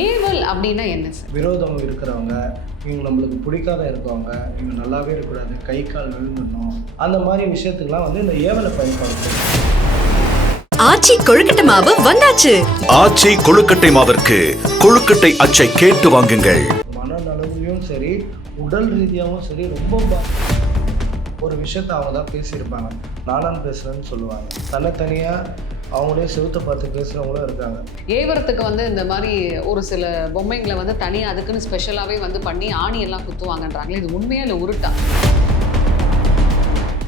ஏவல் அப்படின்னா என்ன சார்? விரோதம் இருக்கிறவங்க இவங்க நம்மளுக்கு பிடிக்காத இருக்கவங்க இவங்க நல்லாவே இருக்கக்கூடாது கை கால் விழுந்துடணும் அந்த மாதிரி விஷயத்துக்கெல்லாம் வந்து இந்த ஏவலை பயன்படுத்தும் ஆச்சி கொழுக்கட்டை மாவு வந்தாச்சு. ஆச்சி கொழுக்கட்டை மாவிற்கு கொழுக்கட்டை அச்சை கேட்டு வாங்குங்கள். மனநலவுலையும் சரி உடல் ரீதியாகவும் சரி ரொம்ப ஒரு விஷயத்த அவங்க தான் பேசியிருப்பாங்க. நானான் பேசுகிறேன்னு சொல்லுவாங்க. தனித்தனியாக அவங்களே செவுத்தை பார்த்து பேசுகிறவங்களும் இருக்காங்க. ஏவரத்துக்கு வந்து இந்த மாதிரி ஒரு சில பொம்மைங்களை வந்து தனியாக அதுக்குன்னு ஸ்பெஷலாகவே வந்து பண்ணி ஆணி எல்லாம் குத்துவாங்கன்றாங்களே இது உண்மையா இல்லை உருட்டா?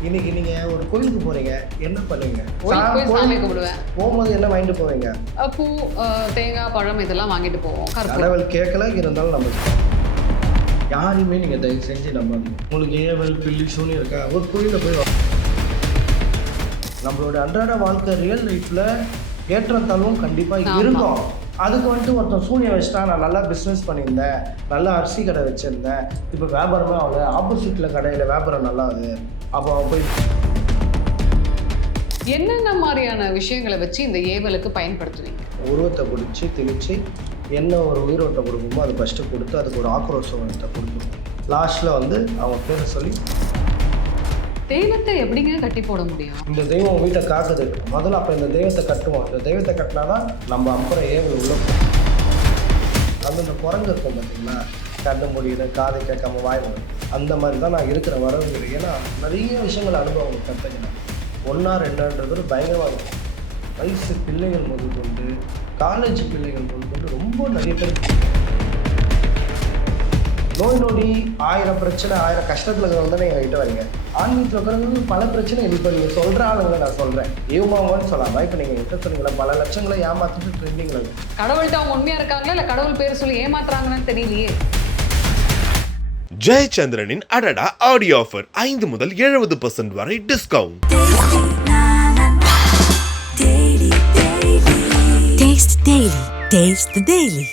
இன்னைக்கு நீங்கள் ஒரு கோயிலுக்கு போகிறீங்க என்ன பண்ணுவீங்க? சாமி கும்பிடுவேன். போகும்போது என்ன வாங்கிட்டு போவீங்க? பூ தேங்காய் பழம் இதெல்லாம் வாங்கிட்டு போவோம் கடவுள் கேட்கல இருந்தாலும் நம்ம யாரையுமே நீங்கள் தயவு செஞ்சு நம்பாதீங்க. உங்களுக்கு ஏவல் பில்லி சூனி இருக்கா? ஒரு கோயிலில் போய் நம்மளோட அன்றாட வாழ்க்கை ரியல் லைஃப்பில் ஏற்றத்தாழ்வும் கண்டிப்பாக. இருக்கும். அதுக்கு வந்துட்டு ஒருத்தன் சூனியம் வச்சுட்டா நான் நல்லா பிஸ்னஸ் பண்ணியிருந்தேன். நல்லா அரிசி கடை வச்சுருந்தேன். இப்போ வியாபாரமே ஆகல. ஆப்போசிட்டில் கடையில் வியாபாரம் நல்லா ஆகுது அப்போ அவன் போய் என்னென்ன மாதிரியான விஷயங்களை வச்சு இந்த ஏவலுக்கு பயன்படுத்துவீங்க உருவத்தை பிடிச்சி திணிச்சு என்ன ஒரு உயிரோட்டம் கொடுக்குமோ அதை ஃபஸ்ட்டு கொடுத்து அதுக்கு ஒரு ஆக்ரோஷத்தை கொடுக்கணும். லாஸ்ட்டில் வந்து அவங்க பேரை சொல்லி தெய்வத்தை எப்படிங்க கட்டி போட முடியும்? இந்த தெய்வம் உங்க வீட்டை காக்குது முதல்ல அப்போ இந்த தெய்வத்தை கட்டுவோம். இந்த தெய்வத்தை கட்டினாதான் நம்ம அப்புறம் ஏவல் உள்ள அது இந்த குரங்கு இருக்கும் பார்த்தீங்களா கண்ணு முடியல காது கேட்காம வாய் அந்த மாதிரி தான் நான் இருக்கிற வரவுங்கிறது ஏன்னா நிறைய விஷயங்கள் அனுபவம் கற்றுக்கினேன் ஒன்றா ரெண்டான்றது பயங்கரமாக இருக்கும். வயசு பிள்ளைகள் முதல் கொண்டு காலேஜ் பிள்ளைகள் முதல் கொண்டு ரொம்ப நிறைய பேர் நோய் நொடி ஆயிரம் பிரச்சனை ஆயிரம் கஷ்டத்தில் இருக்கிறவங்க தானே எங்ககிட்ட வரீங்க. ஆன்மீகத்தில் இருக்கிறவங்க பல பிரச்சனை இப்போ நீங்கள் சொல்கிற ஆளுங்களை நான் சொல்கிறேன் இவங்கன்னு சொல்லலாமா? இப்போ நீங்கள் கிட்ட சொன்னீங்களா பல லட்சங்களை ஏமாற்றிட்டு ட்ரெண்டிங்கில் இருக்கு. கடவுள்கிட்ட அவங்க உண்மையா இருக்காங்களா? இல்லை கடவுள் பேர் சொல்லி ஏமாத்துறாங்கன்னு தெரியலையே. ஜெயச்சந்திரனின் அடடா ஆடியோ ஆஃபர் ஐந்து முதல் எழுபது பர்சன்ட் வரை discount Taste Daily. Taste the Daily.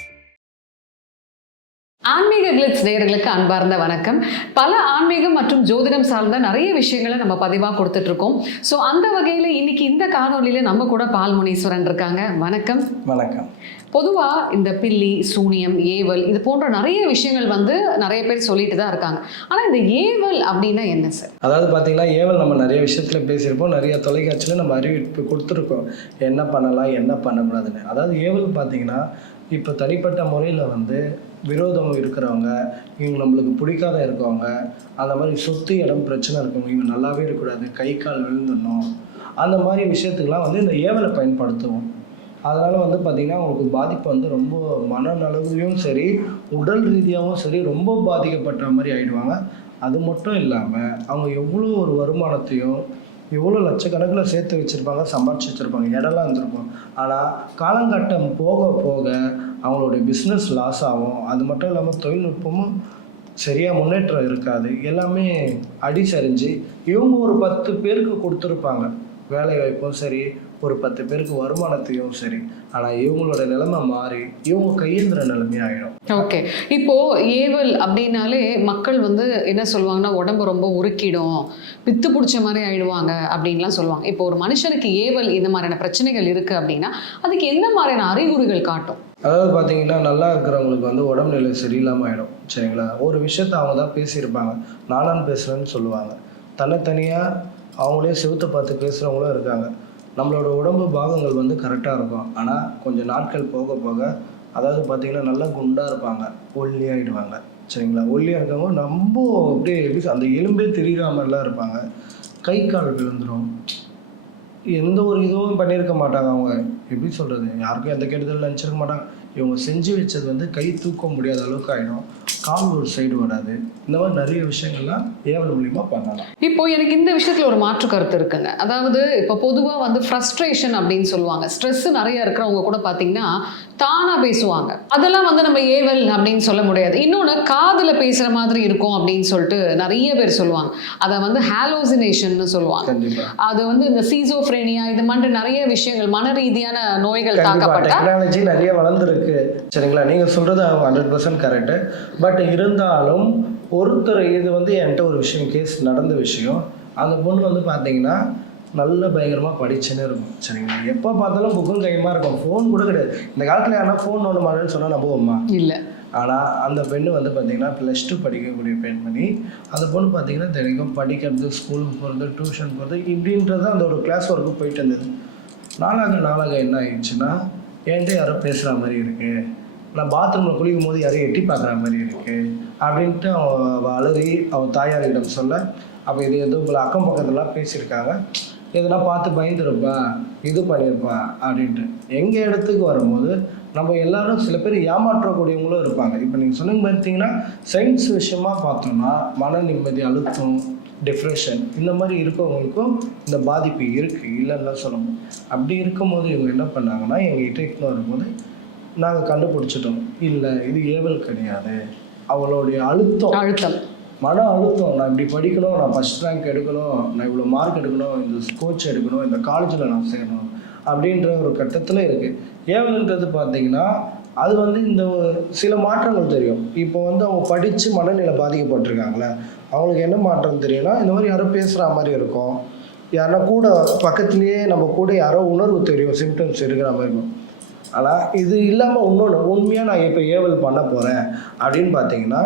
ஆன்மீக கிளிட்ஸ் நேயர்களுக்கு அன்பார்ந்த வணக்கம். பல ஆன்மீகம் மற்றும் ஜோதிடம் சார்ந்த நிறைய விஷயங்களை நம்ம பதிவாக கொடுத்துட்டு இருக்கோம் ஸோ அந்த வகையில் இன்னைக்கு இந்த காணொலியில் நம்ம கூட பால் முனீஸ்வரன் இருக்காங்க. வணக்கம். வணக்கம். பொதுவாக இந்த பில்லி சூனியம் ஏவல் இது போன்ற நிறைய விஷயங்கள் வந்து நிறைய பேர் சொல்லிட்டு தான் இருக்காங்க. ஆனால் இந்த ஏவல் அப்படின்னா என்ன சார் அதாவது பார்த்தீங்கன்னா ஏவல் நம்ம நிறைய விஷயத்தில் பேசியிருப்போம். நிறைய தொலைக்காட்சியில் நம்ம அறிவிப்பு கொடுத்துருக்கோம். என்ன பண்ணலாம் என்ன பண்ணக்கூடாதுன்னு. அதாவது ஏவல் பார்த்தீங்கன்னா இப்போ தனிப்பட்ட முறையில் வந்து விரோதம் இருக்கிறவங்க இவங்க நம்மளுக்கு பிடிக்காத இருக்கவங்க அந்த மாதிரி சொத்து இடம் பிரச்சனை இருக்கவங்க இவங்க நல்லாவே இருக்கக்கூடாது கை கால் விழுந்துடணும். அந்த மாதிரி விஷயத்துக்கெல்லாம் வந்து இந்த ஏவலை பயன்படுத்துவோம். அதனால் வந்து பார்த்திங்கன்னா அவங்களுக்கு பாதிப்பு வந்து ரொம்ப மனநலவுலையும் சரி உடல் ரீதியாகவும் சரி ரொம்ப பாதிக்கப்பட்ட மாதிரி ஆகிடுவாங்க அது மட்டும் இல்லாமல் அவங்க எவ்வளோ ஒரு வருமானத்தையும் எவ்வளோ லட்சக்கணக்கில் சேர்த்து வச்சுருப்பாங்க சம்பாரிச்சு வச்சுருப்பாங்க இடம்லாம் இருந்திருக்கும். ஆனால் காலங்கட்டம் போக போக அவங்களுடைய பிஸ்னஸ் லாஸ் ஆகும். அது மட்டும் இல்லாமல் தொழில்நுட்பமும் சரியாக முன்னேற்றம் இருக்காது. எல்லாமே அடி சரிஞ்சு இவங்க ஒரு பத்து பேருக்கு கொடுத்துருப்பாங்க. வேலை வாய்ப்பும் சரி ஒரு பத்து பேருக்கு வருமானத்தையும் சரி ஆனால் இவங்களோட நிலைமை மாறி இவங்க கையேந்திர நிலைமையாயிடும் ஓகே. இப்போ ஏவல் அப்படின்னாலே மக்கள் வந்து என்ன சொல்லுவாங்கன்னா உடம்பு ரொம்ப உருக்கிடும் பித்து பிடிச்ச மாதிரி ஆயிடுவாங்க அப்படின்லாம் சொல்லுவாங்க. இப்போ ஒரு மனுஷனுக்கு ஏவல் இந்த மாதிரியான பிரச்சனைகள் இருக்கு அப்படின்னா அதுக்கு எந்த மாதிரியான அறிகுறிகள் காட்டும்? அதாவது பார்த்தீங்கன்னா நல்லா இருக்கிறவங்களுக்கு வந்து உடம்புநிலை சரியில்லாமல் ஆகிடும் சரிங்களா? ஒரு விஷயத்த அவங்க தான் பேசியிருப்பாங்க நானான் பேசுகிறேன்னு சொல்லுவாங்க. தனித்தனியாக அவங்களே செவுத்தை பார்த்து பேசுகிறவங்களும் இருக்காங்க. நம்மளோட உடம்பு பாகங்கள் வந்து கரெக்டாக இருக்கும். ஆனால் கொஞ்சம் நாட்கள் போக போக அதாவது பார்த்தீங்கன்னா நல்லா குண்டாக இருப்பாங்க. ஒல்லியாகிடுவாங்க சரிங்களா? ஒல்லியாக இருக்கவங்க ரொம்ப அப்படியே எப்படி அந்த எலும்பே தெரிகிற மாதிரிலாம் இருப்பாங்க. கை கால் விழுந்துடும் எந்த ஒரு இதுவும் பண்ணியிருக்க மாட்டாங்க அவங்க. எப்படி சொல்கிறது யாருக்கும் எந்த கெடுதல் நினச்சிருக்க மாட்டாங்க. இவங்க செஞ்சு வச்சது வந்து கை தூக்க முடியாத அளவுக்கு ஆகிடும் கால் ஒரு சைடு வராது. இந்த மாதிரி நிறைய விஷயங்கள்லாம் ஏவல் மூலியமாக பண்ணலாம். இப்போ எனக்கு இந்த விஷயத்துல ஒரு மாற்று கருத்து இருக்குங்க. அதாவது இப்போ பொதுவா வந்து ஃப்ரஸ்ட்ரேஷன் அப்படின்னு சொல்லுவாங்க. ஸ்ட்ரெஸ் நிறைய இருக்கிறவங்க கூட பாத்தீங்கன்னா தானா பேசுவாங்க. அதெல்லாம் வந்து நம்ம ஏவல் அப்படின்னு சொல்ல முடியாது. இன்னொன்று காதுல பேசுற மாதிரி இருக்கும் அப்படின்னு சொல்லிட்டு நிறைய பேர் சொல்லுவாங்க. அதை வந்து ஹாலோசினேஷன் சொல்லுவாங்க. அது வந்து இந்த சீசோஃப்ரேனியா இது மாதிரி நிறைய விஷயங்கள் மன ரீதியான நோய்கள் தாக்கப்பட்டா நிறைய வளர்ந்துருக்கு. சரிங்களா? நீங்கள் சொல்கிறது ஹண்ட்ரட் பர்சன்ட் கரெக்டு பட் இருந்தாலும் ஒருத்தர் இது வந்து என்கிட்ட ஒரு விஷயம் கேஸ் நடந்த விஷயம். அந்த பொண்ணு வந்து பார்த்தீங்கன்னா நல்ல பயங்கரமாக படிச்சுன்னு இருக்கும். சரிங்களா? எப்போ பார்த்தாலும் புக்கும் கையுமா இருக்கும். ஃபோன் கூட கிடையாது. இந்த காலத்தில் யாரா ஃபோன் ஒன்று மாட்டேன்னு சொன்னால் நம்புவோம்மா இல்ல. ஆனால் அந்த பெண்ணு வந்து பார்த்திங்கன்னா ப்ளஸ் டூ படிக்கக்கூடிய பெண்மணி அந்த பொண்ணு பார்த்திங்கன்னா தினைக்கும் படிக்கிறது ஸ்கூலுக்கு போகிறது டியூஷன் போகிறது இப்படின்றது அந்த ஒரு கிளாஸ் ஒர்க்கு போயிட்டு இருந்தது. நாளாக நாளாக என்ன ஆயிடுச்சுன்னா என்கிட்ட யாரோ பேசுகிற மாதிரி இருக்குது நான் பாத்ரூமில் குளிக்கும் போது யாரையும் எட்டி பார்க்குற மாதிரி இருக்குது அப்படின்ட்டு அவன் அவள் அவன் அவள் தாயாரிடம் சொல்ல அப்போ இது எதுவும் போல் அக்கம் பக்கத்துலலாம் பேசியிருக்காங்க. இதெல்லாம் பார்த்து பயந்துருப்பா. இது பண்ணியிருப்பா. அப்படின்ட்டு. எங்கள் இடத்துக்கு வரும்போது நம்ம எல்லாரும் சில பேர் ஏமாற்றக்கூடியவங்களும் இருப்பாங்க. இப்போ நீங்கள் சொன்னீங்க பார்த்தீங்கன்னா சயின்ஸ் விஷயமா பார்த்தோம்னா மன நிம்மதி அழுத்தம் டிப்ரெஷன் இந்த மாதிரி இருக்கவங்களுக்கும் இந்த பாதிப்பு இருக்குது இல்லைன்னா சொல்ல முடியும் அப்படி இருக்கும்போது இவங்க என்ன பண்ணாங்கன்னா எங்ககிட்ட இட்டுன்னு வரும்போது நாங்கள் கண்டுபிடிச்சிட்டோம். இல்லை இது ஏவல் கிடையாது. அவளுடைய அழுத்தம். அழுத்தம். மன அழுத்தம். நான் இப்படி படிக்கணும் நான் ஃபஸ்ட் ரேங்க் எடுக்கணும் நான் இவ்வளோ மார்க் எடுக்கணும் இந்த கோச் எடுக்கணும் இந்த காலேஜில் நான் சேரணும் அப்படின்ற ஒரு கட்டத்தில் இருக்குது ஏவல்ன்றது பார்த்தீங்கன்னா அது வந்து இந்த சில மாற்றங்கள் தெரியும். இப்போ வந்து அவங்க படித்து மனநிலை பாதிக்கப்பட்டிருக்காங்களே அவங்களுக்கு என்ன மாற்றம் தெரியும்னா இந்த மாதிரி யாரோ பேசுகிற மாதிரி இருக்கும். யாருன்னா கூட பக்கத்துலேயே நம்ம கூட யாரோ உணர்வு தெரியும் சிம்டம்ஸ் இருக்கிற மாதிரி இருக்கும். ஆனால் இது இல்லாமல் இன்னொன்று உண்மையாக நான் இப்போ ஏவல் பண்ண போகிறேன் அப்படின்னு பார்த்தீங்கன்னா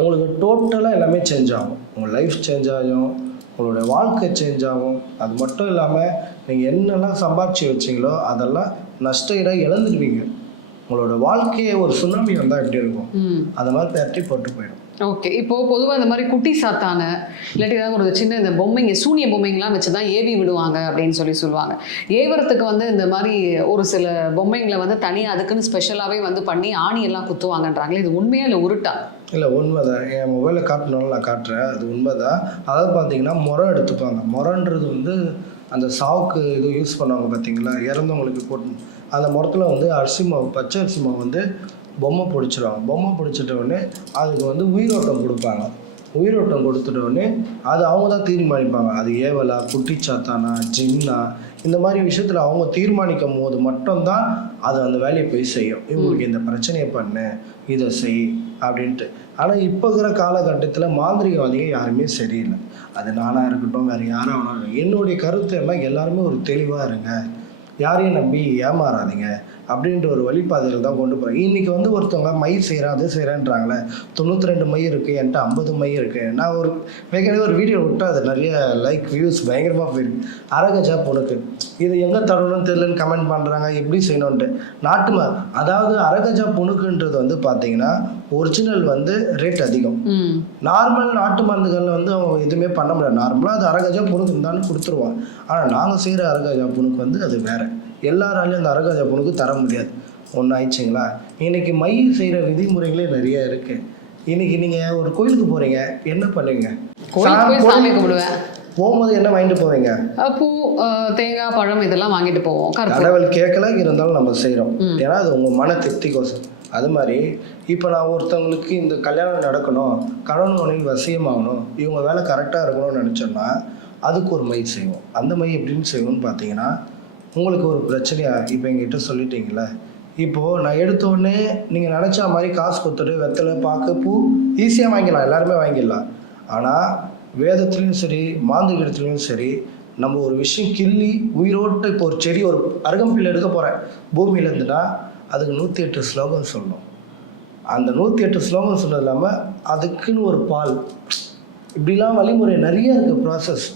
உங்களுக்கு டோட்டலாக எல்லாமே சேஞ்ச் ஆகும். உங்கள் லைஃப் சேஞ்ச் ஆகும் உங்களுடைய வாழ்க்கை சேஞ்ச் ஆகும். அது மட்டும் இல்லாமல் நீங்கள் என்னெல்லாம் சம்பாதிச்சு வச்சீங்களோ அதெல்லாம் நஷ்ட ஈடாக இழந்துடுவீங்க. உங்களோட வாழ்க்கையே ஒரு சுனாமி வந்தால் எப்படி இருக்கும்? அந்த மாதிரி பேரட்டி போட்டு போயிடும். ஓகே. இப்போ பொதுவாக இந்த மாதிரி குட்டி சாத்தான இல்லாட்டி ஏதாவது ஒரு சின்ன இந்த பொம்மைங்க சூனிய பொம்மைங்கலாம் வச்சு தான் ஏவி விடுவாங்க அப்படின்னு சொல்லி சொல்லுவாங்க. ஏவறதுக்கு வந்து இந்த மாதிரி ஒரு சில பொம்மைங்களை வந்து தனியாக அதுக்குன்னு ஸ்பெஷலாகவே வந்து பண்ணி ஆணியெல்லாம் குத்துவாங்கன்றாங்களே இது உண்மையா இல்லை உருட்டா? இல்லை உண்மைதான். என் மொபைலில் காட்டணும்னு நான் காட்டுறேன். அது உண்மைதான். அதாவது பார்த்தீங்கன்னா முறம் எடுத்துப்பாங்க. முறன்றது வந்து அந்த சாவுக்கு இது யூஸ் பண்ணுவாங்க பார்த்தீங்களா இறந்தவங்களுக்கு போட்டு அந்த முறத்தில் வந்து அரிசி மாவு பச்சை அரிசி மாவு வந்து பொம்மை பிடிச்சிருவாங்க பொம்மை பிடிச்சிட்ட உடனே அதுக்கு வந்து உயிரோட்டம் கொடுப்பாங்க. உயிரோட்டம் கொடுத்துட்ட உடனே அது அவங்க தான் தீர்மானிப்பாங்க. அது ஏவலா குட்டிச்சாத்தானா ஜின்னா இந்த மாதிரி விஷயத்தில் அவங்க தீர்மானிக்கும் போது மட்டும்தான் அது அந்த வேலையை போய் செய்யும். இவங்களுக்கு இந்த பிரச்சனையை பண்ணு இதை செய் அப்படின்ட்டு. ஆனால் இப்போ இருக்கிற காலகட்டத்தில் மாந்திரிகவாதிகள் யாருமே சரியில்லை. அது நானாக இருக்கட்டும் வேறு யாராக வேணாலும். என்னுடைய கருத்து எல்லாம் எல்லாருமே ஒரு தெளிவாக இருங்க. யாரையும் நம்பி ஏமாறாதீங்க. அப்படின்ற ஒரு வழிபாதையில் தான் கொண்டு போகிறேன் இன்றைக்கி வந்து ஒருத்தவங்க மை செய்கிறேன் அது செய்கிறேன்றாங்களே தொண்ணூற்றி ரெண்டு மை இருக்குது என்கிட்ட ஐம்பது மை இருக்குது நான் ஒரு ஏற்கனவே ஒரு வீடியோ விட்டு அது நிறைய லைக் வியூஸ் பயங்கரமாக போயிருக்கு. அரகஜா பொண்ணுக்கு இது எங்கே தரணும்னு தெரியலன்னு கமெண்ட் பண்ணுறாங்க எப்படி செய்யணுன்ட்டு நாட்டு ம அதாவது அரகஜா புணுக்குன்றது வந்து பார்த்தீங்கன்னா ஒரிஜினல் வந்து ரேட் அதிகம். நார்மல் நாட்டு மருந்துகளில் வந்து அவங்க எதுவுமே பண்ண முடியாது. நார்மலாக அது அரகஜா புணுக்கு இருந்தாலும் கொடுத்துருவாங்க. ஆனால் நாங்கள் செய்கிற அரகஜா புணுக்கு வந்து அது வேறு. எல்லாராலையும் அந்த அரகஜா புணுக்கு தர முடியாது. ஒன்று ஆயிடுச்சுங்களா? இன்னைக்கு மை செய்கிற விதிமுறைகளே நிறைய இருக்குது இன்னைக்கு நீங்கள் ஒரு கோயிலுக்கு போகிறீங்க என்ன பண்ணுவீங்க? சாமி கும்பிடுவேன். போகும்போது என்ன வாங்கிட்டு போவீங்க? பூ தேங்காய் பழம் இதெல்லாம் வாங்கிட்டு போவோம். கடவுள் கேட்கல இருந்தாலும் நம்ம செய்கிறோம் ஏன்னா அது உங்கள் மன திருப்திக்கோசம் அது மாதிரி இப்போ நான் ஒருத்தவங்களுக்கு இந்த கல்யாணம் நடக்கணும் கணவன் மனைவி வசியமாகணும் இவங்க வேலை கரெக்டாக இருக்கணும்னு நினச்சோன்னா அதுக்கு ஒரு மை செய்வோம். அந்த மை எப்படின்னு செய்வோம்னு பார்த்தீங்கன்னா உங்களுக்கு ஒரு பிரச்சனையா? இப்போ எங்கிட்ட சொல்லிட்டீங்களே இப்போது நான் எடுத்தோடனே நீங்கள் நினச்ச மாதிரி காசு கொடுத்துட்டு வெத்தலை பாக்கு பூ ஈஸியாக வாங்கிடலாம். எல்லாருமே வாங்கிடலாம். ஆனால் வேதத்துலேயும் சரி மாந்திரிகத்துலேயும் சரி நம்ம ஒரு விஷயம் கிள்ளி உயிரோட்டு இப்போ ஒரு செடி ஒரு அருகம்பில் எடுக்க போகிறேன் பூமியிலேருந்துனா அதுக்கு நூற்றி எட்டு ஸ்லோகம் சொல்லணும். அந்த நூற்றி எட்டு ஸ்லோகம் சொன்னது இல்லாமல் அதுக்குன்னு ஒரு பால். இப்படிலாம் வழிமுறை நிறைய இருக்குது ப்ராசஸ்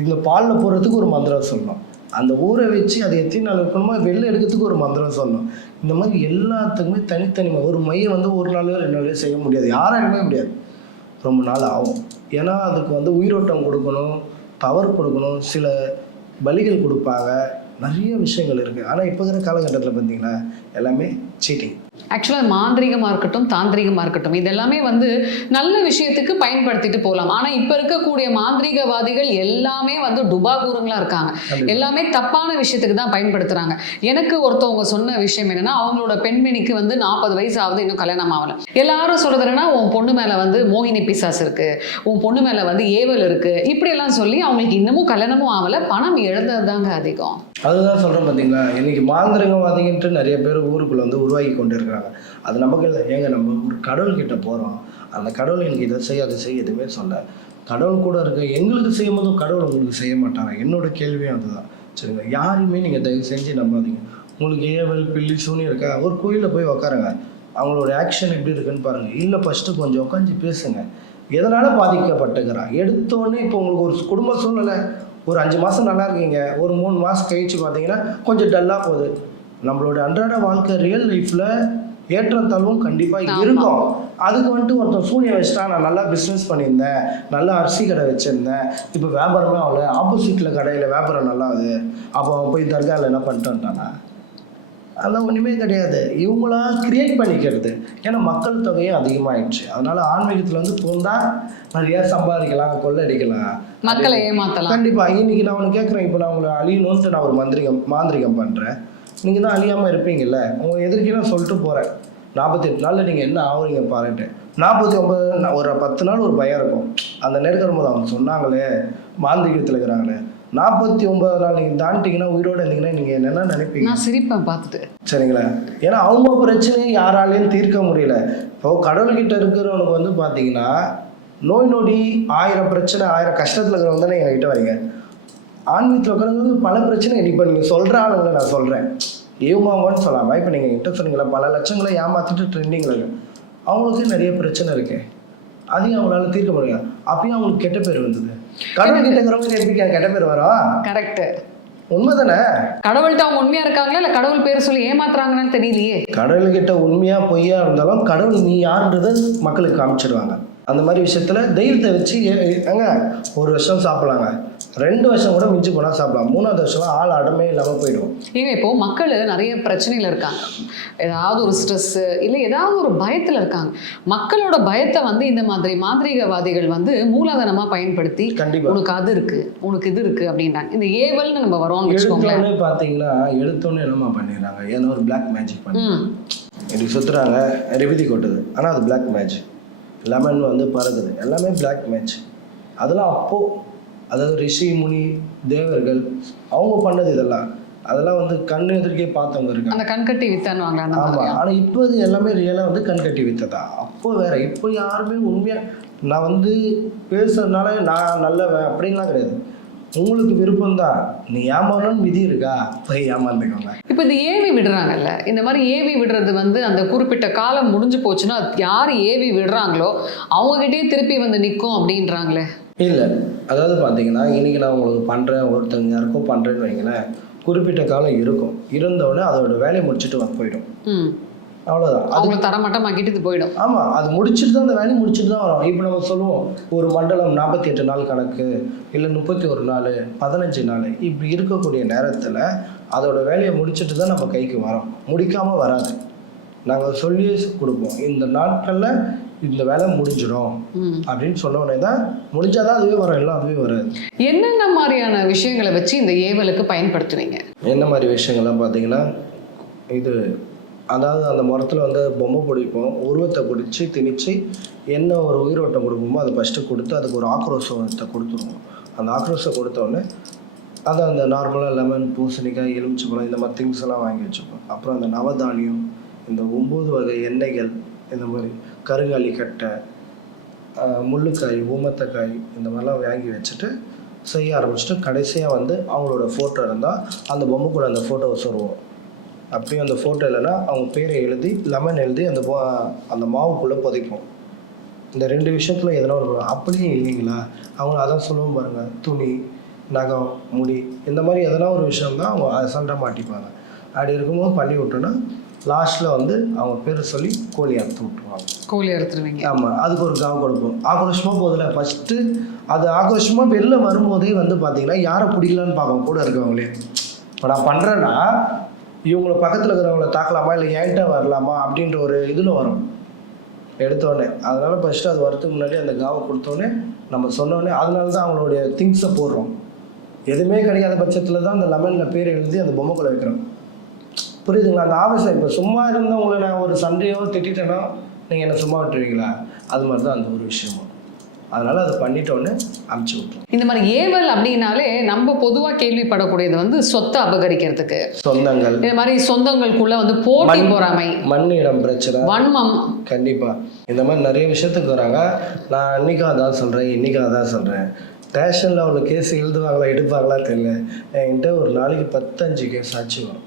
இந்த பாலில் போடுறதுக்கு ஒரு மந்திரம் சொல்லணும். அந்த ஊரை வச்சு அதை எத்தனை நாள் இருக்கணுமோ வெளில எடுக்கிறதுக்கு ஒரு மந்திரம் சொல்லணும். இந்த மாதிரி எல்லாத்துக்குமே தனித்தனி ம- ஒரு மையம் வந்து ஒரு நாளோ ரெண்டு நாளோ செய்ய முடியாது. யாராலுமே முடியாது. ரொம்ப நாள் ஆகும். ஏன்னா அதுக்கு வந்து உயிரோட்டம் கொடுக்கணும் பவர் கொடுக்கணும் சில பலிகள் கொடுப்பாங்க. நிறைய விஷயங்கள் இருக்குது ஆனால் இப்போ இருக்கிற காலகட்டத்தில் பார்த்தீங்கன்னா எல்லாமே சீட்டிங் ஆக்சுவலாக மாந்திரீகமாக இருக்கட்டும் தாந்திரீகமாக இருக்கட்டும் இது எல்லாமே வந்து நல்ல விஷயத்துக்கு பயன்படுத்திட்டு போகலாம் ஆனால் இப்போ இருக்கக்கூடிய மாந்திரீகவாதிகள் எல்லாமே வந்து டுபாகூருங்களா இருக்காங்க. கண்டிப்பா. எல்லாமே தப்பான விஷயத்துக்கு தான் பயன்படுத்துறாங்க. எனக்கு ஒருத்தவங்க சொன்ன விஷயம் என்னன்னா அவங்களோட பெண்மணிக்கு வந்து நாற்பது வயசு ஆகுது இன்னும் கல்யாணம் ஆகல. எல்லாரும் என்னன்னா உன் பொண்ணு மேல வந்து மோகினி பிசாஸ் இருக்கு. உன் பொண்ணு மேல வந்து ஏவல் இருக்கு. இப்படி எல்லாம் சொல்லி அவங்களுக்கு இன்னமும் கல்யாணமும் ஆகல பணம் இழந்தது தாங்க அதிகம். அதுதான் சொல்கிறேன் பார்த்தீங்களா இன்னைக்கு மாந்திரிகவாதின்ட்டு நிறைய பேர் ஊருக்குள்ளே வந்து உருவாகி கொண்டு இருக்கிறாங்க அது நமக்கு இல்லை. ஏங்க நம்ம ஒரு கடவுள்கிட்ட போகிறோம் அந்த கடவுள் எனக்கு இதை செய்ய அதை செய்ய எதுவுமே சொல்ல கடவுள் கூட இருக்க எங்களுக்கு செய்யும் போதும் கடவுள் உங்களுக்கு செய்ய மாட்டாங்க என்னோட கேள்வியும் அதுதான். சரிங்களா? யாரையுமே நீங்கள் தயவு செஞ்சு நம்பாதீங்க. உங்களுக்கு ஏவல் பில்லி சூனி இருக்கா? ஒரு கோயிலில் போய் உக்காருங்க. அவங்களோட ஆக்ஷன் எப்படி இருக்குன்னு பாருங்கள் இல்லை ஃபஸ்ட்டு கொஞ்சம் உட்காந்து பேசுங்க. எதனால் பாதிக்கப்பட்டுக்கிறான் எடுத்தோடனே இப்போ உங்களுக்கு ஒரு குடும்ப சூழ்நிலை. ஒரு அஞ்சு மாதம் நல்லா இருக்கீங்க. ஒரு மூணு மாதம் கழிச்சு பார்த்தீங்கன்னா கொஞ்சம் டல்லாக போகுது. நம்மளோட அன்றாட வாழ்க்கை ரியல் லைஃப்பில் ஏற்றத்தாழ்வும் கண்டிப்பாக. இருக்கும். அதுக்கு வந்துட்டு ஒருத்தன் சூனியம் வச்சுட்டான் நான் நல்லா பிஸ்னஸ் பண்ணியிருந்தேன். நல்லா அரிசி கடை வச்சுருந்தேன். இப்போ வியாபாரமே ஆகல. ஆப்போசிட்டில் கடையில் வியாபாரம் நல்லா ஆகுது அப்போ அவன் போய் தர்காவில் என்ன பண்ணிட்டு வந்துட்டானா? அதெல்லாம் ஒன்றுமே கிடையாது. இவங்களா கிரியேட் பண்ணிக்கிறது. ஏன்னா மக்கள் தொகையும் அதிகமாகிடுச்சு அதனால ஆன்மீகத்தில் வந்து பூந்தா நிறையா சம்பாதிக்கலாம் கொள்ளடிக்கலாம். மக்களை ஏமாத்தலாம். கண்டிப்பாக இன்னைக்கு நான் ஒன்று கேட்குறேன் இப்போ நான் உங்களை அழியணும்ட்டு நான் ஒரு மந்திரிகம் மாந்திரிகம் பண்ணுறேன் நீங்கள் தான் அழியாமல் இருப்பீங்கல்ல. உங்கள் எதிர்க்கலாம் சொல்லிட்டு போகிறேன் நாற்பத்தெட்டு நாளில் நீங்கள் என்ன ஆகுறீங்க பாருன்ட்டு. நாற்பத்தி ஒன்பது ஒரு பத்து நாள் ஒரு பயம் இருக்கும். அந்த நேரத்தில் போது அவங்க சொன்னாங்களே மாந்திரிகத்தில் இருக்கிறாங்களே. நாற்பத்தி ஒன்பது நாள் நீங்கள் தாண்டிட்டீங்கன்னா உயிரோடு இருந்தீங்கன்னா நீங்கள் என்னென்ன நினைப்பீங்க? நான் சிரிப்பேன் பார்த்துட்டு. சரிங்களா? ஏன்னா அவங்க பிரச்சனையை யாராலையும் தீர்க்க முடியல. இப்போ கடவுள்கிட்ட இருக்கிறவனுக்கு வந்து பார்த்தீங்கன்னா நோய் நொடி ஆயிரம் பிரச்சனை ஆயிரம் கஷ்டத்தில் இருக்கிறவங்க தானே எங்ககிட்ட வரீங்க. ஆன்மீகத்தில் இருக்கிறவங்களுக்கு பல பிரச்சனை இப்போ நீங்கள் சொல்கிற ஆளுங்களை நான் சொல்கிறேன் இவங்கன்னு சொல்லாமல் இப்போ நீங்கள் என்கிட்ட சொன்னீங்களா பல லட்சங்களை ஏமாற்றிட்டு ட்ரெண்டிங்கில் இருக்கு. அவங்களுக்கு நிறைய பிரச்சனை இருக்கு. அதையும் அவங்களால தீர்க்க முடியும்? அப்பயும் அவங்களுக்கு கெட்ட பேர் வந்தது. கடவுள்கிட்ட இருக்கிறவங்க எப்படி கெட்ட பேர் வரும் கரெக்ட் உண்மை தானே கடவுள்கிட்ட அவங்க உண்மையா இருக்காங்களா? இல்ல கடவுள் பேர் சொல்லி ஏமாத்துறாங்கன்னு தெரியலையே. கடவுள்கிட்ட உண்மையா பொய்யா இருந்தாலும் கடவுள் நீ யாருன்றதை மக்களுக்கு காமிச்சிடுவாங்க அந்த மாதிரி விஷயத்துல தெய்வத்தை வச்சு ஏங்க ஒரு வருஷம் சாப்பிடலாங்க. ரெண்டு வருஷம் கூட மிஞ்சி போனால் சாப்பிடலாம். மூணாவது வருஷம் ஆள் அடமே இல்லாமல் போயிடும். ஏங்க இப்போ மக்கள் நிறைய பிரச்சனைகள் இருக்காங்க. ஏதாவது ஒரு ஸ்ட்ரெஸ் இல்லை ஏதாவது ஒரு பயத்துல இருக்காங்க. மக்களோட பயத்தை வந்து இந்த மாதிரி மாந்திரீகவாதிகள் வந்து மூலாதாரமா பயன்படுத்தி கண்டிப்பா. உனக்கு அது இருக்கு உனக்கு இது இருக்கு அப்படின்றாங்க. இந்த ஏவல்னு நம்ம வரோம்னு வச்சுக்கோங்களேன். பார்த்தீங்கன்னா எடுத்தோடனே என்னமா பண்ணிடுறாங்க? ஏன்னா ஒரு பிளாக் மேஜிக் பண்ணி இப்படி சுற்றுறாங்க ரெவிதி கொட்டுது. ஆனால் அது பிளாக் மேஜிக் லெமன் வந்து பறக்குது. எல்லாமே பிளாக் மேஜிக் அதெல்லாம் அப்போது அதாவது ரிஷி முனி தேவர்கள் அவங்க பண்ணது இதெல்லாம். அதெல்லாம் வந்து கண் எதிர்க்கே பார்த்தவங்க இருக்காங்க. அந்த கண்கட்டி வித்தான்னு அந்த ஆமா. மாதிரி ஆனா இப்போ இது எல்லாமே ரியலாக வந்து கண் கட்டி வித்ததா? அப்போ வேற. இப்போ யாருமே உண்மையா நான் வந்து பேசுறதுனால நான் நல்லவன் அப்படின்லாம் கிடையாது. உங்களுக்கு விருப்பம் தான் நீ ஏமாறணும்னு விதி இருக்கா? போய் ஏமாந்துக்கோங்க. இப்போ இது ஏவி விடுறாங்கல்ல இந்த மாதிரி ஏவி விடுறது வந்து அந்த குறிப்பிட்ட காலம் முடிஞ்சு போச்சுன்னா அது யார் ஏவி விடுறாங்களோ அவங்ககிட்டயே திருப்பி வந்து நிற்கும் அப்படின்றாங்களே. இல்லை அதாவது பார்த்தீங்கன்னா இன்னைக்கு நான் உங்களுக்கு பண்ணுறேன் ஒருத்தங்க யாருக்கோ பண்ணுறேன்னு வைங்களேன் குறிப்பிட்ட காலம் இருக்கும். இருந்தவுடனே அதோட வேலையை முடிச்சுட்டு வந்து போயிடும். ம். அவ்வளோதான் அது தரமட்டமாக்கிட்டு இது போயிடும். ஆமாம் அது முடிச்சுட்டு தான் அந்த வேலையை முடிச்சுட்டு தான் வரும். இப்போ நம்ம சொல்லுவோம் ஒரு மண்டலம் நாற்பத்தி எட்டு நாள் கணக்கு இல்லை முப்பத்தி ஒரு நாள் பதினஞ்சு நாள் இப்படி இருக்கக்கூடிய நேரத்தில் அதோட வேலையை முடிச்சுட்டு தான் நம்ம கைக்கு வரோம். முடிக்காமல் வராது. நாங்கள் சொல்லி கொடுப்போம் இந்த நாட்களில் இந்த வேலை முடிஞ்சிடும் அப்படின்னு சொன்ன உடனே தான் முடிஞ்சாதான் அதுவே வரும் எல்லாம் அதுவே வராது. என்னென்ன மாதிரியான விஷயங்களை வச்சு இந்த ஏவலுக்கு பயன்படுத்துவீங்க என்ன மாதிரி விஷயங்கள்லாம் பார்த்தீங்கன்னா இது அதாவது அந்த மரத்தில் வந்து பொம்மை பிடிப்போம் உருவத்தை பிடிச்சி திணிச்சு என்ன ஒரு உயிரோட்டம் கொடுப்போமோ அதை ஃபஸ்ட்டு கொடுத்து அதுக்கு ஒரு ஆக்ரோஷத்தை கொடுத்துருவோம். அந்த ஆக்ரோஷம் கொடுத்தோடனே அதை அந்த நார்மலாக லெமன் பூசணிக்காய் எலுமிச்சைப்பழம் இந்த மாதிரி திங்ஸ் எல்லாம் வாங்கி வச்சுப்போம். அப்புறம் அந்த நவதானியம் இந்த ஒம்பது வகை எண்ணெய்கள் இந்த மாதிரி கருகாலி கட்டை முள்ளுக்காய் ஊமத்தக்காய் இந்த மாதிரிலாம் வாங்கி வச்சுட்டு செய்ய ஆரம்பிச்சுட்டு கடைசியாக வந்து அவங்களோட ஃபோட்டோ இருந்தால் அந்த பொம்மை கூட அந்த ஃபோட்டோவை சொல்லுவோம். அப்படியும் அந்த ஃபோட்டோ இல்லைன்னா அவங்க பேரை எழுதி லெமன் எழுதி அந்த பொ- அந்த மாவுக்குள்ளே புதைப்போம் இந்த ரெண்டு விஷயத்தில் எதனா ஒரு அப்படியும் இல்லைங்களா? அவங்க அதான் சொல்லுவோம் பாருங்க துணி நகம் முடி இந்த மாதிரி எதனா ஒரு விஷயம் தான் அவங்க அசால்ட்டாக மாட்டிப்பாங்க அப்படி இருக்கும்போது பண்ணி விட்டோன்னா லாஸ்ட்டில் வந்து அவங்க பேரை சொல்லி கோழி அறுத்து விட்டுருவாங்க. கோழி அறுத்துருவீங்க. ஆமாம் அதுக்கு ஒரு காவு கொடுப்போம். ஆக்ரோஷமாக போதில்ல ஃபஸ்ட்டு அது ஆக்ரோஷமாக வெளில வரும்போதே வந்து பார்த்தீங்கன்னா யாரை பிடிக்கலான்னு பார்ப்போம் கூட இருக்கவங்களே. இப்போ நான் பண்ணுறேன்னா இவங்கள பக்கத்தில் இருக்கிறவங்கள தாக்கலாமா? இல்லை என்கிட்ட வரலாமா? அப்படின்ற ஒரு இதில் வரும். எடுத்தோடனே. அதனால் ஃபஸ்ட்டு அது வரத்துக்கு முன்னாடி அந்த காவை கொடுத்தோடனே நம்ம சொன்னோடனே அதனால தான் அவங்களுடைய திங்ஸை போடுறோம். எதுவுமே கிடைக்காத பட்சத்தில் தான் அந்த லெமனில் பேர் எழுதி அந்த பொம்மைக்குள்ள வைக்கிறோம். புரியுதுங்களா? அந்த ஆவேசம் இப்போ சும்மா இருந்தால் உங்களை நான் ஒரு சண்டையோ திட்டேனோ நீங்கள் என்ன சும்மா விட்டுருவீங்களா? அது மாதிரி தான் அந்த ஒரு விஷயமும். அதனால் அதை பண்ணிட்டோன்னே அமுச்சு விட்ருவோம் இந்த மாதிரி ஏவல் அப்படின்னாலே நம்ம பொதுவா கேள்விப்படக்கூடியது வந்து சொத்தை அபகரிக்கிறதுக்கு. சொந்தங்கள். இந்த மாதிரி சொந்தங்களுக்குள்ள வந்து போட்டி மண்- பொறாமை. மண்ணிடம் பிரச்சனை. வன்மம். கண்டிப்பாக இந்த மாதிரி நிறைய விஷயத்துக்கு வராங்க. நான் அன்றைக்கா அதான் சொல்கிறேன் இன்றைக்கா அதான் சொல்கிறேன் ஸ்டேஷனில் அவ்வளோ கேஸ் எழுதுவாங்களா எடுப்பாங்களா தெரியல. என்கிட்ட ஒரு நாளைக்கு பத்தஞ்சு கேஸ் ஆச்சு வரும்.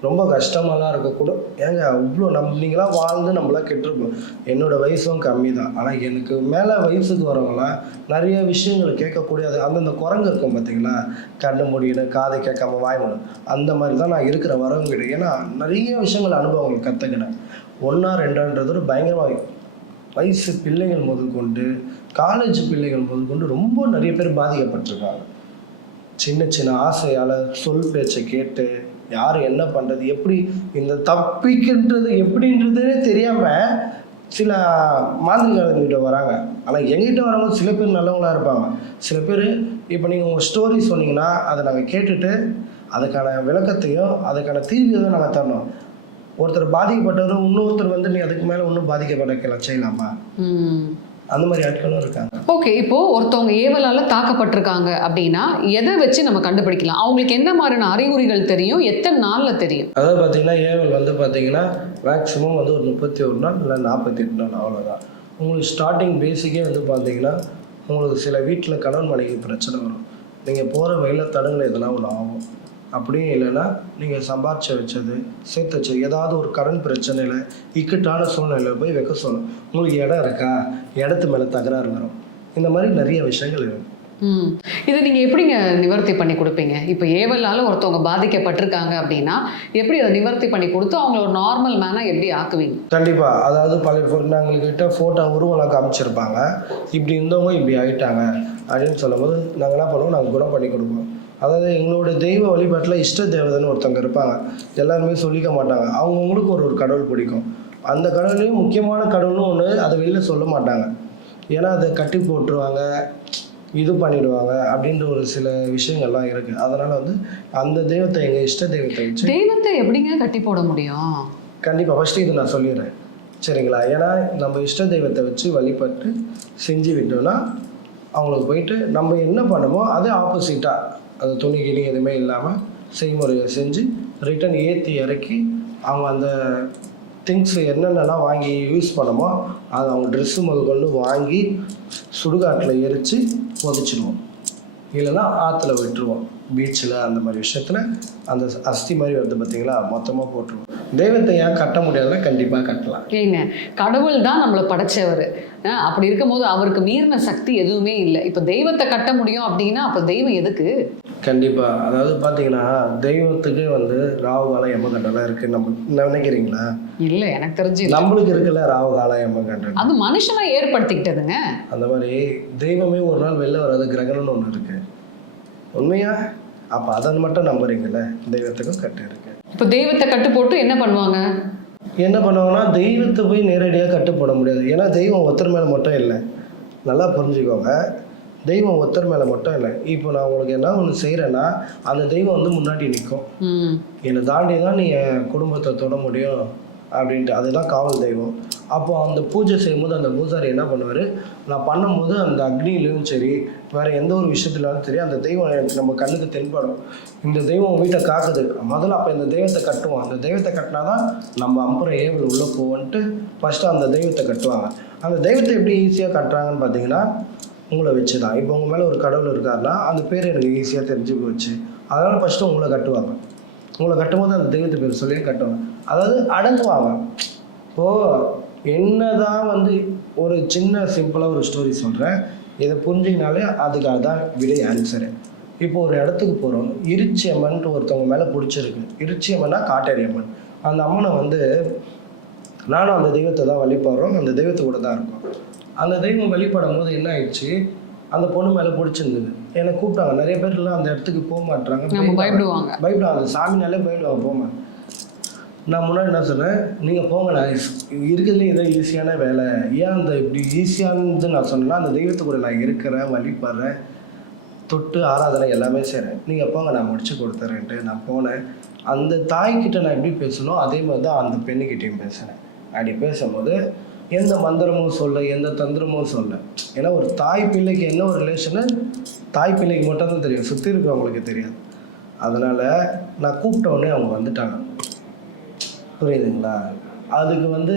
ரொம்ப கஷ்டமாலாம் இருக்கக்கூட ஏங்க அவ்வளோ நம் நீங்களாம் வாழ்ந்து நம்மளாம் கெட்டிருப்போம் என்னோட வயசும் கம்மி தான் ஆனால் எனக்கு மேலே வயசுக்கு வரவங்களாம் நிறைய விஷயங்கள் கேட்கக்கூடியது அந்தந்த குரங்கு இருக்கும் பார்த்தீங்களா கண்ணு முடியணும் காதை கேட்காம வாய் மூடும் அந்த மாதிரி தான் நான் இருக்கிற வரவங்கிட்ட ஏன்னா நிறைய விஷயங்கள் அனுபவங்கள் கற்றுக்கினேன் ஒன்றா ரெண்டான்றது ஒரு பயங்கரமாக வயசு பிள்ளைகள் முதற்கொண்டு காலேஜ் பிள்ளைகள் முதற்கொண்டு ரொம்ப நிறைய பேர் பாதிக்கப்பட்டிருக்காங்க. சின்ன சின்ன ஆசையால் சொல் பேச்சை கேட்டு யார் என்ன பண்ணுறது எப்படி இந்த தப்பிக்கின்றது எப்படின்றதே தெரியாமல் சில மாந்திரிகாரங்கிட்ட வராங்க. ஆனால் எங்கிட்ட வரவங்க சில பேர் நல்லவங்களா இருப்பாங்க. சில பேர் இப்போ நீங்கள் உங்கள் ஸ்டோரி சொன்னீங்கன்னா அதை நாங்கள் கேட்டுட்டு அதுக்கான விளக்கத்தையும் அதுக்கான தீர்வையும் நாங்கள் தரணும். ஒருத்தர் பாதிக்கப்பட்டவர் இன்னொருத்தர் வந்து நீ அதுக்கு மேலே இன்னும் பாதிக்கப்பட செய்யலாமா? அந்த மாதிரி ஆட்களும் இருக்காங்க. ஓகே இப்போ ஒருத்தவங்க ஏவலால தாக்கப்பட்டிருக்காங்க அப்படின்னா எதை வச்சு நம்ம கண்டுபிடிக்கலாம்? அவங்களுக்கு என்ன மாதிரியான அறிகுறிகள் தெரியும்? எத்தனை நாள்ல தெரியும்? அதாவது பார்த்தீங்கன்னா ஏவல் வந்து பார்த்தீங்கன்னா மேக்ஸிமம் வந்து ஒரு முப்பத்தி ஒரு நாள் இல்லை நாற்பத்தி எட்டு நாள் அவ்வளோதான் உங்களுக்கு ஸ்டார்டிங் பேசிக்கே வந்து பார்த்தீங்கன்னா உங்களுக்கு சில வீட்டில் கணவன் மனைவி பிரச்சனை வரும். நீங்கள் போகிற வழியில் தடங்கள் எதனா ஒன்று ஆகும். அப்படியும் இல்லைன்னா நீங்கள் சம்பாரிச்சு வச்சது சேர்த்து வச்சது ஏதாவது ஒரு கடன் பிரச்சனையில் இக்கட்டான சூழ்நிலையில் போய் வைக்க சொல்லணும். உங்களுக்கு இடம் இருக்கா? இடத்து மேலே தகராறு வரும். இந்த மாதிரி நிறைய விஷயங்கள் இருக்குது ம். இதை நீங்க எப்படிங்க நிவர்த்தி பண்ணி கொடுப்பீங்க? இப்போ ஏவலால ஒருத்தவங்க பாதிக்கப்பட்டிருக்காங்க அப்படின்னா எப்படி அதை நிவர்த்தி பண்ணி கொடுத்து அவங்கள ஒரு நார்மல் மேனா எப்படி ஆக்குவீங்க? கண்டிப்பாக அதாவது பழைய நாங்கள்கிட்ட ஃபோட்டோ உருவெல்லாம் காமிச்சிருப்பாங்க. இப்படி இருந்தவங்க இப்படி ஆயிட்டாங்க. அப்படின்னு சொல்லும்போது நாங்கள் என்ன பண்ணுவோம்? நாங்கள் குணம் பண்ணி கொடுப்போம். அதாவது எங்களோட தெய்வ வழிபாட்டில் இஷ்ட தேவதைன்னு ஒருத்தவங்க இருப்பாங்க. எல்லாருமே சொல்லிக்க மாட்டாங்க. அவங்கவுங்களுக்கு ஒரு ஒரு கடவுள் பிடிக்கும். அந்த கடவுளையும் முக்கியமான கடவுள்னு ஒன்று அதை வெளில சொல்ல மாட்டாங்க. ஏன்னா அதை கட்டி போட்டுருவாங்க இது பண்ணிடுவாங்க அப்படின்ற ஒரு சில விஷயங்கள்லாம் இருக்குது அதனால் வந்து அந்த தெய்வத்தை எங்கள் இஷ்ட தெய்வத்தை வச்சு தெய்வத்தை எப்படிங்க கட்டி போட முடியும்? கண்டிப்பாக ஃபஸ்ட்டு இது நான் சொல்லிடுறேன். சரிங்களா? ஏன்னா நம்ம இஷ்ட தெய்வத்தை வச்சு வழிபட்டு செஞ்சு விட்டோம்னா அவங்களுக்கு போயிட்டு நம்ம என்ன பண்ணுமோ அதே ஆப்போசிட்டாக அந்த துணி கிணி எதுவுமே இல்லாமல் செய்முறையை செஞ்சு ரிட்டன் ஏற்றி இறக்கி அவங்க அந்த திங்ஸ் என்னென்னலாம் வாங்கி யூஸ் பண்ணமோ அதை அவங்க ட்ரெஸ்ஸு முதல் கொண்டு வாங்கி சுடுகாட்டில் எரித்து புதைச்சிடுவோம். இல்லைன்னா ஆற்றுல விட்டுருவோம். பீச்சில் அந்த மாதிரி விஷயத்தில் அந்த அஸ்தி மாதிரி வருது பார்த்தீங்களா மொத்தமாக போட்டுருவோம். தெய்வத்தை ஏன் கட்ட முடியாதுன்னா கண்டிப்பாக கட்டலாம். ஏங்க கடவுள் தான் நம்மளை படைச்சவர். அப்படி இருக்கும்போது அவருக்கு மீறின சக்தி எதுவுமே இல்லை. இப்போ தெய்வத்தை கட்ட முடியும் அப்படின்னா அப்போ தெய்வம் எதுக்கு? கண்டிப்பாக அதாவது பார்த்தீங்கன்னா தெய்வத்துக்கு வந்து ராவு காலம் எம்ம கண்டெல்லாம் இருக்குது நம்ம நினைக்கிறீங்களா? இல்லை எனக்கு தெரிஞ்சு. நம்மளுக்கு இருக்குல்ல ராவு காலம் எம்ம கண்டன் அது மனுஷனா ஏற்படுத்திக்கிட்டதுங்க. அந்த மாதிரி தெய்வமே ஒரு நாள் வெளில வராது கிரகணம்னு ஒன்று இருக்குது உண்மையா? அப்போ அதை மட்டும் நம்புறீங்கல்ல? தெய்வத்துக்கும் கட்டு இருக்கு. இப்போ தெய்வத்தை கட்டு போட்டு என்ன பண்ணுவாங்க? என்ன பண்ணுவாங்கன்னா தெய்வத்தை போய் நேரடியாக கட்டுப்பட முடியாது. ஏன்னா தெய்வம் ஒருத்தர் மேலே மட்டும் இல்லை. நல்லா புரிஞ்சுக்கோங்க. தெய்வம் ஒருத்தர் மேலே மட்டும் இல்லை. இப்போ நான் உங்களுக்கு என்ன ஒன்று செய்கிறேன்னா அந்த தெய்வம் வந்து முன்னாடி நிற்கும் என்னை தாண்டி தான் நீ என் குடும்பத்தை தொட முடியும் அப்படின்ட்டு. அதுதான் காவல் தெய்வம். அப்போ அந்த பூஜை செய்யும்போது அந்த பூசாரி என்ன பண்ணுவார்? நான் பண்ணும்போது அந்த அக்னியிலையும் சரி வேறு எந்த ஒரு விஷயத்துலாலும் சரி அந்த தெய்வம் எனக்கு நம்ம கண்ணுக்கு தென்படும். இந்த தெய்வம் வீட்டை காக்குது. முதல்ல அப்போ இந்த தெய்வத்தை கட்டுவோம் அந்த தெய்வத்தை கட்டினா தான் நம்ம அம்புற ஏவல் உள்ளே போவோன்ட்டு ஃபஸ்ட்டு அந்த தெய்வத்தை கட்டுவாங்க. அந்த தெய்வத்தை எப்படி ஈஸியாக கட்டுறாங்கன்னு பார்த்தீங்கன்னா உங்களை வச்சு தான் இப்போ உங்கள் மேலே ஒரு கடவுள் இருக்காருன்னா அந்த பேர் எனக்கு ஈஸியாக தெரிஞ்சு போச்சு. அதனால் ஃபஸ்ட்டு உங்களை கட்டுவாங்க. உங்களை கட்டும்போது அந்த தெய்வத்தை பேர் சொல்லி கட்டுவாங்க. அதாவது அடங்குவாங்க. இப்போது என்னதான் வந்து ஒரு சின்ன சிம்பிளாக ஒரு ஸ்டோரி சொல்கிறேன் இதை புரிஞ்சிங்கனாலே அதுக்கு அதான் விடை ஆன்சரு இப்போ ஒரு இடத்துக்கு போகிறோம் இருச்சி அம்மன்ட்டு ஒருத்தவங்க மேலே பிடிச்சிருக்கு. இருச்சி அம்மன்னா காட்டேரி அம்மன். அந்த அம்மனை வந்து நானும் அந்த தெய்வத்தை தான் வழிபடுறோம். அந்த தெய்வத்தை கூட தான் இருக்கோம். அந்த தெய்வம் வழிபடும் போது என்ன ஆயிடுச்சு? அந்த பொண்ணு மேலே பிடிச்சிருந்தது. என்னை கூப்பிட்டாங்க. நிறைய பேர்லாம் அந்த இடத்துக்கு போக மாட்டாங்க பயப்படுவாங்க. பயப்படுவாங்க. அந்த சாமினாலே பயப்படுவாங்க. போங்க நான் முன்னாடி என்ன சொன்னேன்? நீங்கள் போங்க நான் இருக்கிறதுலே இதான் ஈஸியான வேலை. ஏன் அந்த இப்படி ஈஸியானது நான் சொன்னேன்னா அந்த தெய்வத்துக்குள்ள நான் இருக்கிறேன் வழிபடுறேன் தொட்டு ஆராதனை எல்லாமே செய்கிறேன் நீங்கள் போங்க நான் முடிச்சு கொடுத்துறேன்ட்டு நான் போனேன். அந்த தாய்கிட்ட நான் எப்படி பேசணும்? அதே மாதிரி தான் அந்த பெண்ணுக்கிட்டையும் பேசினேன். அப்படி பேசும்போது எந்த மந்திரமும் சொல்ல எந்த தந்திரமும் சொல்ல. ஏன்னா ஒரு தாய் பிள்ளைக்கு என்ன ஒரு ரிலேஷனு தாய் பிள்ளைக்கு மட்டும்தான் தெரியும். சுற்றி இருக்கிறவங்களுக்கு தெரியாது. அதனால் நான் கூப்பிட்ட உடனே அவங்க வந்துட்டாங்க. புரியுதுங்களா? அதுக்கு வந்து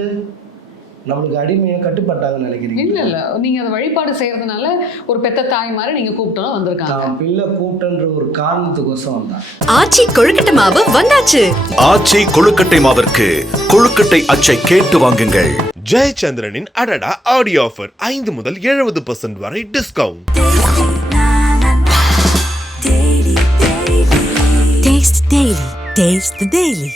நம்மளுக்கு அடிமையாக கட்டுப்பட்டாங்கன்னு நினைக்கிறீங்க இல்ல இல்ல. நீங்க அந்த வழிபாடு செய்யறதுனால ஒரு பெத்த தாய் மாதிரி நீங்க கூப்பிட்டோம் வந்திருக்காங்க. பிள்ளை கூப்பிட்டன்ற ஒரு காரணத்துக்கோசம் வந்தான். ஆச்சி கொழுக்கட்டை மாவு வந்தாச்சு. ஆச்சி கொழுக்கட்டை மாவிற்கு கொழுக்கட்டை அச்சை கேட்டு வாங்குங்கள். ஜெயச்சந்திரனின் அடடா ஆடியோ ஆஃபர் ஐந்து முதல் எழுபது பர்சன்ட் வரை discount Taste Daily. Taste the Daily.